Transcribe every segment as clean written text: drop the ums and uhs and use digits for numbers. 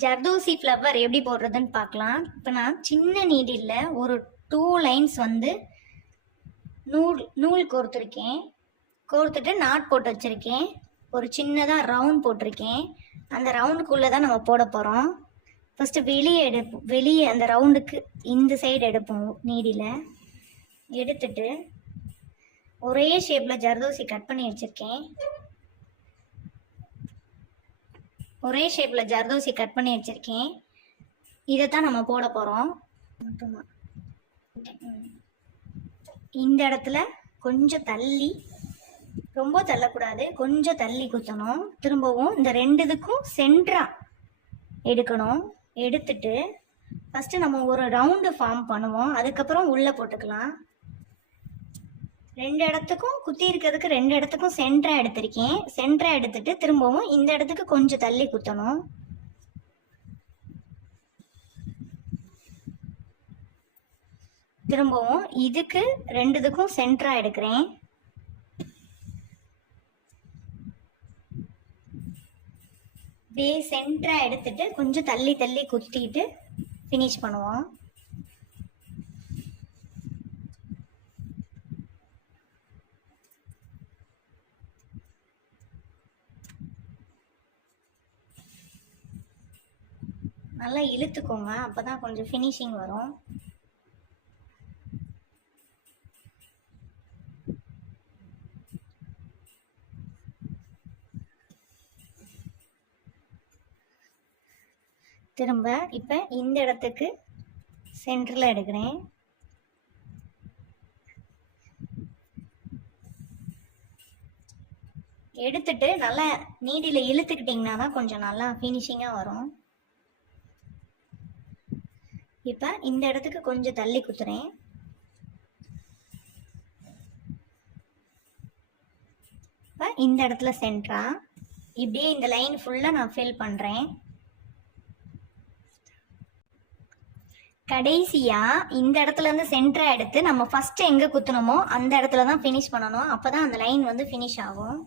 Zardozi flower எப்படி போடுறதுன்னு பார்க்கலாம். இப்போ நான் சின்ன நீடில் ஒரு 2 லைன்ஸ் வந்து நூல் கோர்த்துருக்கேன். கோர்த்துட்டு நாட் போட்டு வச்சுருக்கேன். ஒரு சின்னதாக ரவுண்ட் போட்டிருக்கேன். அந்த ரவுண்டுக்குள்ளே தான் நம்ம போட போகிறோம். ஃபஸ்ட்டு வெளியே அந்த ரவுண்டுக்கு இந்த சைடு எடுப்போம். நீடியில் எடுத்துட்டு ஒரே ஷேப்பில் ஜர்தோசி கட் பண்ணி வச்சுருக்கேன். இதை தான் நம்ம போட போகிறோம். இந்த இடத்துல கொஞ்சம் தள்ளி, ரொம்ப தள்ளக்கூடாது, கொஞ்சம் தள்ளி குத்தணும். திரும்பவும் இந்த 2 இதுக்கும் சென்டரா எடுக்கணும். எடுத்துட்டு ஃபஸ்ட்டு நம்ம ஒரு ரவுண்டு ஃபார்ம் பண்ணுவோம். அதுக்கப்புறம் உள்ளே போட்டுக்கலாம். 2 இடத்துக்கும் குத்தி இருக்கிறதுக்கு 2 இடத்துக்கும் சென்டரா எடுத்திருக்கேன். சென்டரா எடுத்துட்டு திரும்பவும் இந்த இடத்துக்கு கொஞ்சம் தள்ளி குத்தணும். திரும்பவும் இதுக்கு 2 இதுக்கும் சென்டரா எடுக்கிறேன். அப்படியே சென்டரா எடுத்துட்டு கொஞ்சம் தள்ளி தள்ளி குத்திட்டு ஃபினிஷ் பண்ணுவோம். நல்லா இழுத்துக்கோங்க, அப்பதான் கொஞ்சம் ஃபினிஷிங் வரும். திரும்ப இப்போ இந்த இடத்துக்கு சென்டரில் எடுக்கிறேன். எடுத்துட்டு நல்லா நீடியில் இழுத்துக்கிட்டிங்கன்னா தான் கொஞ்சம் நல்லா ஃபினிஷிங்காக வரும். இப்போ இந்த இடத்துக்கு கொஞ்சம் தள்ளி குத்துறேன். இப்போ இந்த இடத்துல சென்டரா இப்படியே இந்த லைன் ஃபுல்லாக நான் ஃபில் பண்ணுறேன். கடைசியாக இந்த இடத்துல இருந்து சென்டரா எடுத்து நம்ம ஃபஸ்ட்டு எங்கே குத்துனோமோ அந்த இடத்துல தான் ஃபினிஷ் பண்ணணும். அப்போ தான் அந்த லைன் வந்து ஃபினிஷ் ஆகும்.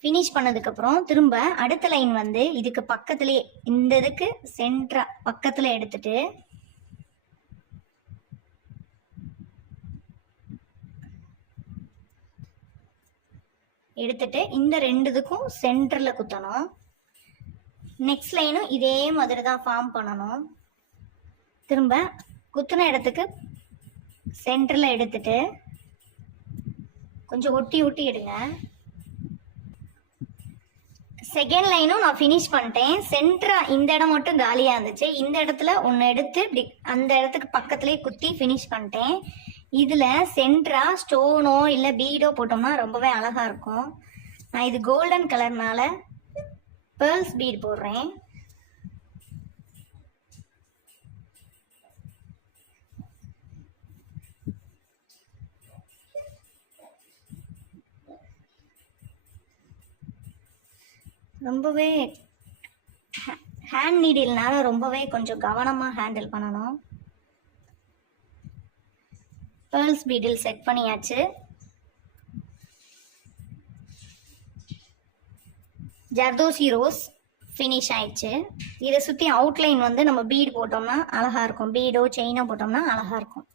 ஃபினிஷ் பண்ணதுக்கப்புறம் திரும்ப அடுத்த லைன் வந்து இதுக்கு பக்கத்துலேயே இந்த இதுக்கு சென்டரா பக்கத்தில் எடுத்துட்டு இந்த 2 இதுக்கும் சென்டரில் குத்தணும். நெக்ஸ்ட் லைனும் இதே மாதிரி தான் ஃபார்ம் பண்ணணும். திரும்ப குத்துன இடத்துக்கு சென்டரில் எடுத்துட்டு கொஞ்சம் ஒட்டி ஒட்டி எடுங்க. செகண்ட் லைனும் நான் ஃபினிஷ் பண்ணிட்டேன். சென்டரா இந்த இடம் மட்டும் காலியாக இருந்துச்சு. இந்த இடத்துல ஒன்று எடுத்து இப்படி அந்த இடத்துக்கு பக்கத்துலேயே குத்தி ஃபினிஷ் பண்ணிட்டேன். இதில் சென்டரா ஸ்டோனோ இல்லை பீடோ போட்டோம்னா ரொம்பவே அழகாக இருக்கும். நான் இது கோல்டன் கலர்னால பேர்ல்ஸ் பீட் போடுறேன். ரொம்பவே ஹேண்ட் நீடில்னால ரொம்பவே கொஞ்சம் கவனமாக ஹேண்டில் பண்ணணும். பேர்ல்ஸ் பீடில் செட் பண்ணியாச்சு. ஜர்தோசி ரோஸ் ஃபினிஷ் ஆயிடுச்சு. இதை சுற்றி அவுட்லைன் வந்து நம்ம பீட் போட்டோம்னா அழகாக இருக்கும். பீடோ செயினோ போட்டோம்னா அழகாக இருக்கும்.